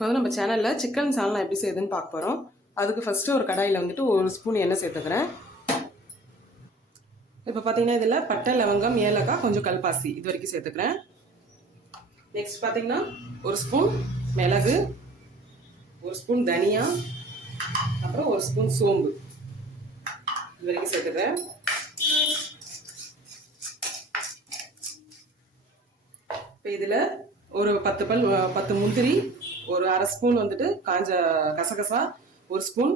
இப்போ வந்து நம்ம சேனலில் சிக்கன் சால்னா எப்படி செய்யுதுன்னு பார்க்க போகிறோம் அதுக்கு ஃபஸ்ட்டு ஒரு கடாயில் வந்துட்டு ஒரு ஸ்பூன் எண்ணெய் சேர்த்துக்கிறேன். இப்போ பார்த்தீங்கன்னா இதில் பட்டை லவங்கம் ஏலக்காய் கொஞ்சம் கல்பாசி இது வரைக்கும் சேர்த்துக்கிறேன். நெக்ஸ்ட் பார்த்தீங்கன்னா ஒரு ஸ்பூன் மிளகு ஒரு ஸ்பூன் தனியா அப்புறம் ஒரு ஸ்பூன் சோம்பு இது வரைக்கும் சேர்த்துக்கிறேன். இப்போ இதில் ஒரு பத்து பல் பத்து முந்திரி ஒரு அரை ஸ்பூன் வந்துட்டு காஞ்ச கசகசா ஒரு ஸ்பூன்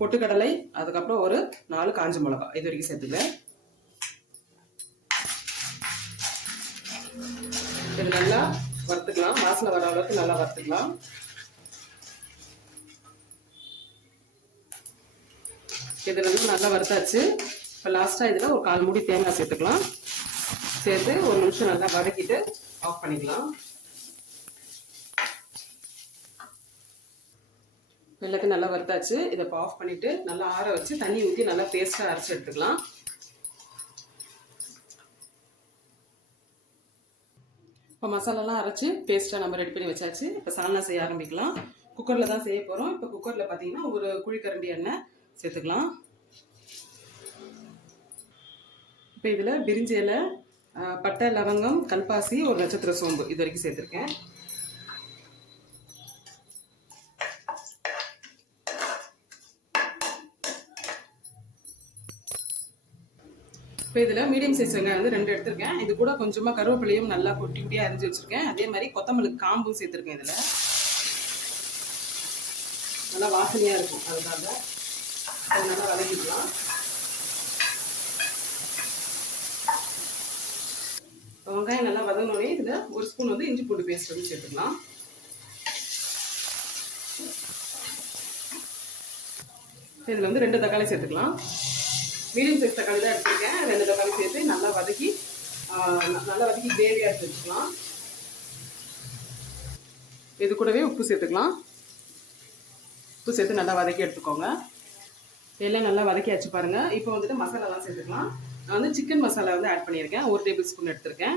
பொட்டுக்கடலை அதுக்கப்புறம் ஒரு நாலு காஞ்ச மிளகா. இது வரைக்கும் சேர்த்துக்கேன் இது நல்லா வறுத்துக்கலாம். வாசனை வர அளவுக்கு நல்லா வறுத்துக்கலாம். இது வந்து நல்லா வறுத்தாச்சு. இப்போ லாஸ்ட்டாக இதில் ஒரு கால் மூடி தேங்காய் சேர்த்துக்கலாம். சேர்த்து ஒரு நிமிஷம் நல்லா வதக்கிட்டு ஆஃப் பண்ணிக்கலாம். எல்லாத்தையும் நல்லா வறுத்தாச்சு. இதை இப்போ ஆஃப் பண்ணிவிட்டு நல்லா ஆற வச்சு தண்ணி ஊற்றி நல்லா பேஸ்ட்டாக அரைச்சி எடுத்துக்கலாம். இப்போ மசாலாலாம் அரைச்சி பேஸ்ட்டாக நம்ம ரெடி பண்ணி வச்சாச்சு. இப்போ சால்னா செய்ய ஆரம்பிக்கலாம். குக்கரில் தான் செய்ய போகிறோம் இப்போ குக்கரில் பார்த்தீங்கன்னா ஒரு குழிக்கரண்டி எண்ணெய் சேர்த்துக்கலாம். இப்போ இதில் பிரிஞ்சி இலை பட்டை லவங்கம் கல்பாசி ஒரு நட்சத்திர சோம்பு இது வரைக்கும் சேர்த்துருக்கேன். இப்போ இதில் மீடியம் சைஸ் வெங்காயம் வந்து ரெண்டு எடுத்திருக்கேன். இது கூட கொஞ்சமாக கருவேப்பிலையும் நல்லா கொட்டி குட்டியாக அரிஞ்சு வச்சுருக்கேன். அதே மாதிரி கொத்தமல்லி காம்பும் சேர்த்துருக்கேன் இதில். நல்லா வாசனையாக இருக்கும். அதுக்காக அதை நல்லா வதக்கிக்கலாம். வெங்காயம் நல்லா வதங்கினோடனே இதில் ஒரு ஸ்பூன் வந்து இஞ்சி பூண்டு பேஸ்ட் வந்து சேர்த்துக்கலாம். இதில் வந்து ரெண்டு தக்காளி சேர்த்துக்கலாம். மீடியம் சைஸ் தக்காளி தான் எடுத்திருக்கேன். ரெண்டு தக்காளி சேர்த்து நல்லா வதக்கி நல்லா வதக்கி கிரேவியாக எடுத்து வச்சுக்கலாம். இது கூடவே உப்பு சேர்த்துக்கலாம். உப்பு சேர்த்து நல்லா வதக்கி எடுத்துக்கோங்க. எல்லாம் நல்லா வதக்கியாச்சு பாருங்கள் இப்போ வந்துட்டு மசாலாலாம் சேர்த்துக்கலாம். நான் வந்து சிக்கன் மசாலா வந்து ஆட் பண்ணியிருக்கேன். ஒரு டேபிள் ஸ்பூன் எடுத்திருக்கேன்.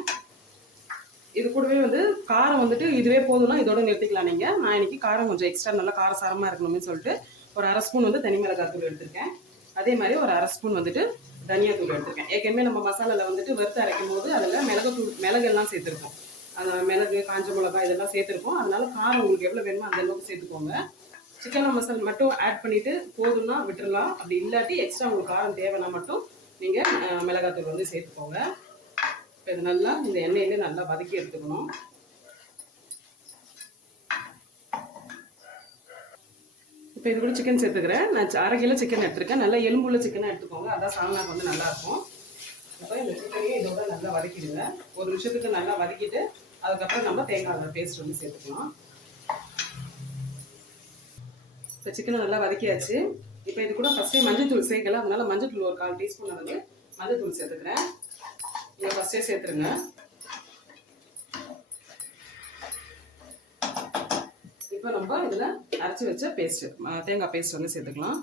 இது கூடவே வந்து காரம் வந்துட்டு இதுவே போதும்னா இதோட நிறுத்திக்கலாம் நீங்கள் நான் இன்னைக்கு காரம் கொஞ்சம் எக்ஸ்ட்ரா நல்லா காரசாரமாக இருக்கணும்னு சொல்லிட்டு ஒரு அரை ஸ்பூன் வந்து தனி மிளகாய் தூள் எடுத்திருக்கேன். அதே மாதிரி ஒரு அரை ஸ்பூன் வந்துட்டு தனியா தூள் எடுத்திருக்கேன். ஏற்கனவே நம்ம மசாலாவில் வந்துட்டு வறுத்து அரைக்கும் போது அதில் மிளகுத்தூள் மிளகெல்லாம் சேர்த்துருக்கோம் அந்த மிளகு காஞ்ச மிளகாய் இதெல்லாம் சேர்த்துருக்கோம் அதனால காரம் உங்களுக்கு எவ்வளோ வேணுமோ அந்த அளவுக்கு சேர்த்துக்கோங்க. சிக்கன் மசாலா மட்டும் ஆட் பண்ணிவிட்டு போதும்னா விட்டுடலாம் அப்படி இல்லாட்டி எக்ஸ்ட்ரா உங்களுக்கு காரம் தேவைன்னா மட்டும் நீங்கள் மிளகாத்தூள் வந்து சேர்த்துக்கோங்க. இப்போ இது நல்லா இந்த எண்ணெயிலே நல்லா வதக்கி எடுத்துக்கணும். இப்போ இது கூட சிக்கன் சேர்த்துக்கிறேன். நான் அரை கிலோ சிக்கன் எடுத்துருக்கேன். நல்லா எலும்புள்ள சிக்கனாக எடுத்துக்கோங்க. அதான் சால்னாக்கு வந்து நல்லாயிருக்கும் அப்போ இந்த சிக்கனையும் இதோட நல்லா வதக்கிடுங்க. ஒரு நிமிஷத்துக்கு நல்லா வதக்கிட்டு அதுக்கப்புறம் நம்ம தேங்காய் பேஸ்ட் வந்து சேர்த்துக்கலாம். இப்போ சிக்கனை நல்லா வதக்கியாச்சு. இப்போ இது கூட ஃபஸ்ட்டே மஞ்சத்தூள் சேர்க்கல. அதனால மஞ்சள் தூள் ஒரு கால் டீஸ்பூன் வந்து மஞ்சள் தூள் சேர்த்துக்கிறேன். இதை ஃபஸ்ட்டே சேர்த்துருங்க. இப்போ நம்ம இதில் அரைச்சி வச்ச பேஸ்ட் தேங்காய் பேஸ்ட் வந்து சேர்த்துக்கலாம்.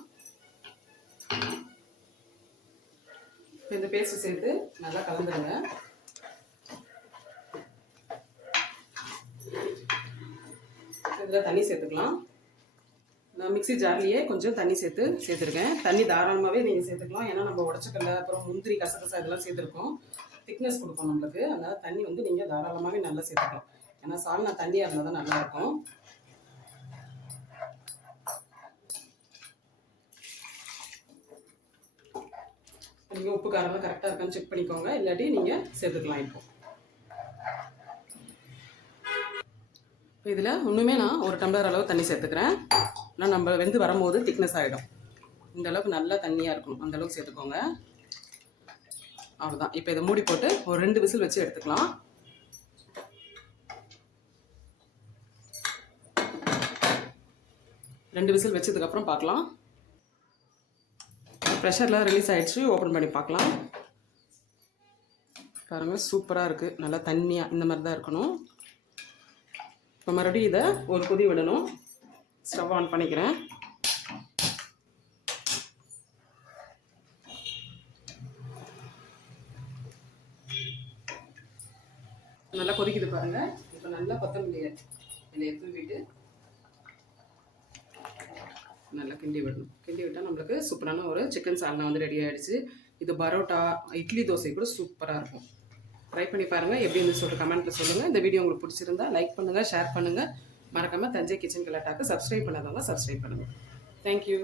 இப்போ இந்த பேஸ்ட் சேர்த்து நல்லா கலந்துருங்க. இதில் தண்ணி சேர்த்துக்கலாம். நான் மிக்ஸி ஜார்லேயே கொஞ்சம் தண்ணி சேர்த்து சேர்த்துருக்கேன். தண்ணி தாராளமாகவே நீங்கள் சேர்த்துக்கலாம். ஏன்னா நம்ம உடச்சக்கல்ல அப்புறம் முந்திரி கசகசா இதெல்லாம் சேர்த்துருக்கோம். திக்னஸ் கொடுக்கும் நம்மளுக்கு. அதனால் தண்ணி வந்து நீங்கள் தாராளமாகவே நல்லா சேர்த்துக்கலாம். ஏன்னா சால்னா தண்ணியாக இருந்தால் தான் நல்லாயிருக்கும் நீங்கள் உப்பு காரம்லாம் கரெக்டாக இருக்கான்னு செக் பண்ணிக்கோங்க. இல்லாட்டி நீங்கள் சேர்த்துக்கலாம் இப்போ. இப்போ இதில் ஒன்றுமே நான் ஒரு டம்ளர் அளவு தண்ணி சேர்த்துக்கிறேன். ஆனால் நம்ம வெந்து வரும்போது திக்னஸ் ஆகிடும் இந்த அளவுக்கு நல்லா தண்ணியாக இருக்கும் அந்த அளவுக்கு சேர்த்துக்கோங்க. அவ்வளோதான் இப்போ இதை மூடி போட்டு ஒரு ரெண்டு விசில் வச்சு எடுத்துக்கலாம். ரெண்டு விசில் வச்சதுக்கப்புறம் பார்க்கலாம். ப்ரெஷர்லாம் ரிலீஸ் ஆகிடுச்சு ஓப்பன் பண்ணி பார்க்கலாம். பாருங்கள் சூப்பராக இருக்குது நல்லா தண்ணியாக இந்த மாதிரி தான் இருக்கணும். இப்போ மறுபடியும் இதை ஒரு கொதி விடணும். ஸ்டவ் ஆன் பண்ணிக்கிறேன். நல்லா கொதிக்குது பாருங்கள் இப்போ நல்லா கொத்தமல்லி எண்ணெயை தூவிட்டு நல்லா கிண்டி விடணும். கிண்டி விட்டால் நம்மளுக்கு சூப்பரான ஒரு சிக்கன் சால்னா வந்து ரெடி ஆகிடுச்சு இது பரோட்டா இட்லி தோசை கூட சூப்பராக இருக்கும். ட்ரை பண்ணி பாருங்கள் எப்படி இருந்து சொல்லிட்டு கமெண்ட்டில் சொல்லுங்கள் இந்த வீடியோ உங்களுக்கு பிடிச்சிருந்தா லைக் பண்ணுங்கள் ஷேர் பண்ணுங்கள் மறக்காமல் தஞ்சை கிச்சன் கலாட்டாக்கு சப்ஸ்கிரைப் பண்ணாதவங்க சப்ஸ்கிரைப் பண்ணுங்கள் தேங்க்யூ